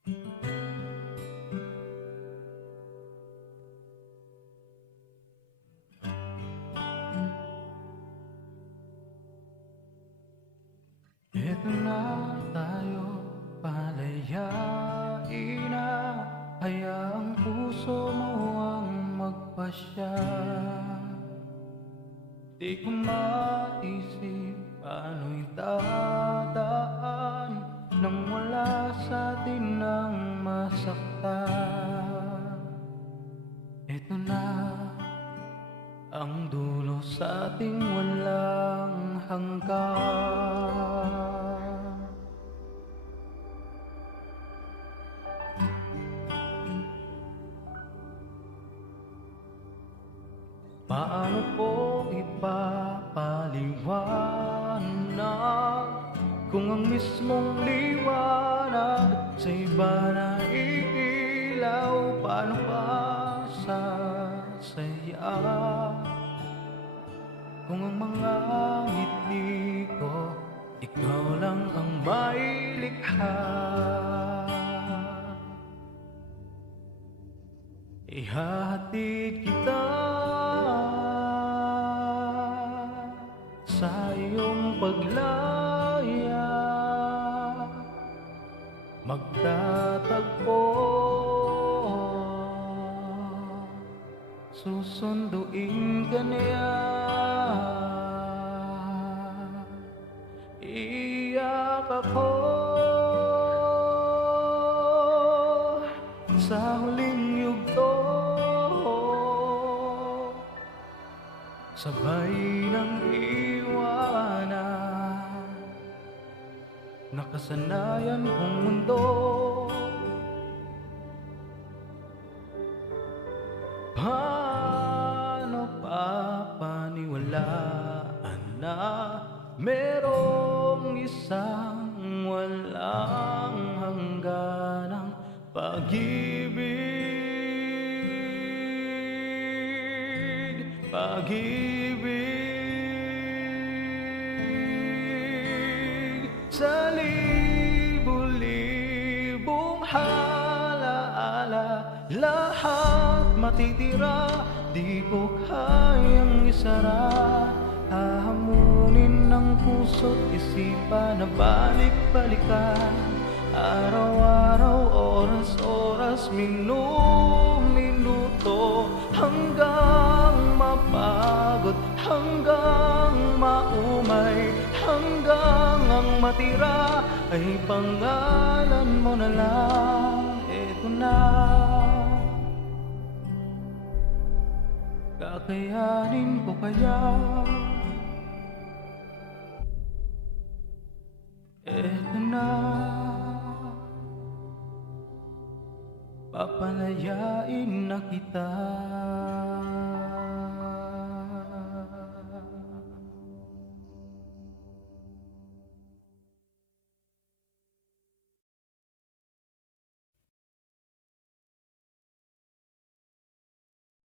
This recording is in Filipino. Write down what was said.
Eto na tayo, palayain na. Hayaang puso mo ang magpasya. Di ko maisip paano'y dadaan nang wala sa'tin ang masaktan. Eto na ang dulo sa'ting walang hanggan. Paano po ipapaliwanag kung ang mismong liwanag sa iba na iilaw? Paano pa sasaya kung ang mga ngiti ko ikaw lang ang mailikha? Ihahatid kita sa iyong paglaya, magtatagpo, susunduin ka niya. Iiyak ako sa huling yugto, sabay ng iwanan, nakasanayan kong mundo. Paano papaniwalaan na merong isang walang hangganang pag-ibig, pag-ibig sa libu-libong halaala, lahat matitira, di ko kayang isara. Hahamunin ng puso't isipan na balik-balikan, araw-araw, oras-oras, minuto, hanggang mapagod, hanggang maumay, hanggang ang matira ay pangalan mo na lang. Eto na, kakayanin ko kaya? Eto na, papalayain na kita.